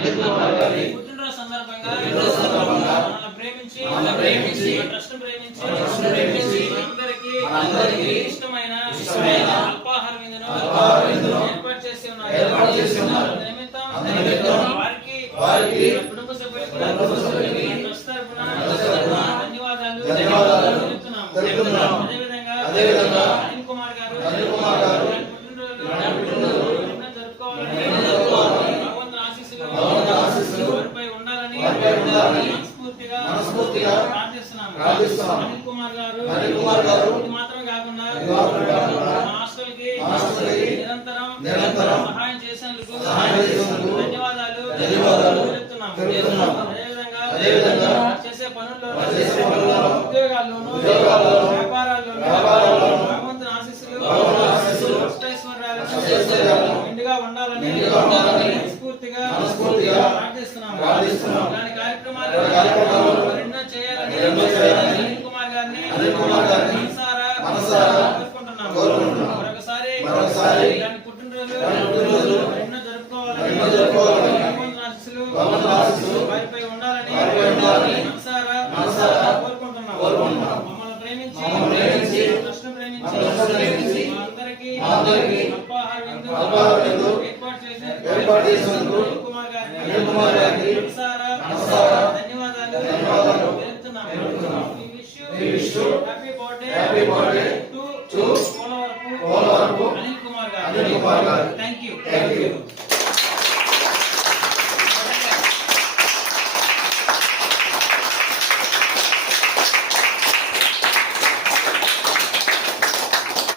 పుట్టినరోజు సందర్భంగా మనల్ని ప్రేమించి ట్రస్ట్ ప్రేమించి అందరికీ ఇష్టమైన అల్పాహార విందును ఏర్పాటు చేసి ఉన్నారు. నిమిత్తం వారికి కుటుంబ సభ్యులకి ట్రస్ట్ తరపున ధన్యవాదాలు తెలుపుతున్నాము. అదేవిధంగా అనిల్ కుమార్ గారు వారిపై ఉండాలని మనస్ఫూర్తిగా ప్రార్థిస్తున్నాము. అనిల్ కుమార్ గారు ఇది మాత్రం కాకుండా హాస్టల్కి నిరంతరం సహాయం చేసేందుకు ధన్యవాదాలు తెలుపుతున్నాము. అదేవిధంగా చేసే పనుల్లో ఉద్యోగాల్లోనూ వ్యాపారాల్లోనూ భగవంతుని ఆశీస్సులు నిండుగా ఉండాలని మనస్ఫూర్తిగా ప్రార్థిస్తున్నాము. ఇలాంటి కార్యక్రమాలు మరెన్నో చేయాలని అనిల్ కుమార్ గారిని మనసారా కోరుకుంటున్నాము. మరొకసారి ఇలాంటి పుట్టినరోజు మరెన్నో జరుపుకోవాలని భగవంతుని ఆశీస్సులు వారిపై ఉండాలని మనసారా కోరుకుంటున్నాము. మమ్మల్ని ప్రేమించి కృష్ణ ప్రేమించి అందరికీ అల్పాహార విందు ఏర్పాటు చేసినందుకు అనిల్ కుమార్ గారికి మనసారా ధన్యవాదాలు తెలుపుతున్నాము. We wish you happy birthday.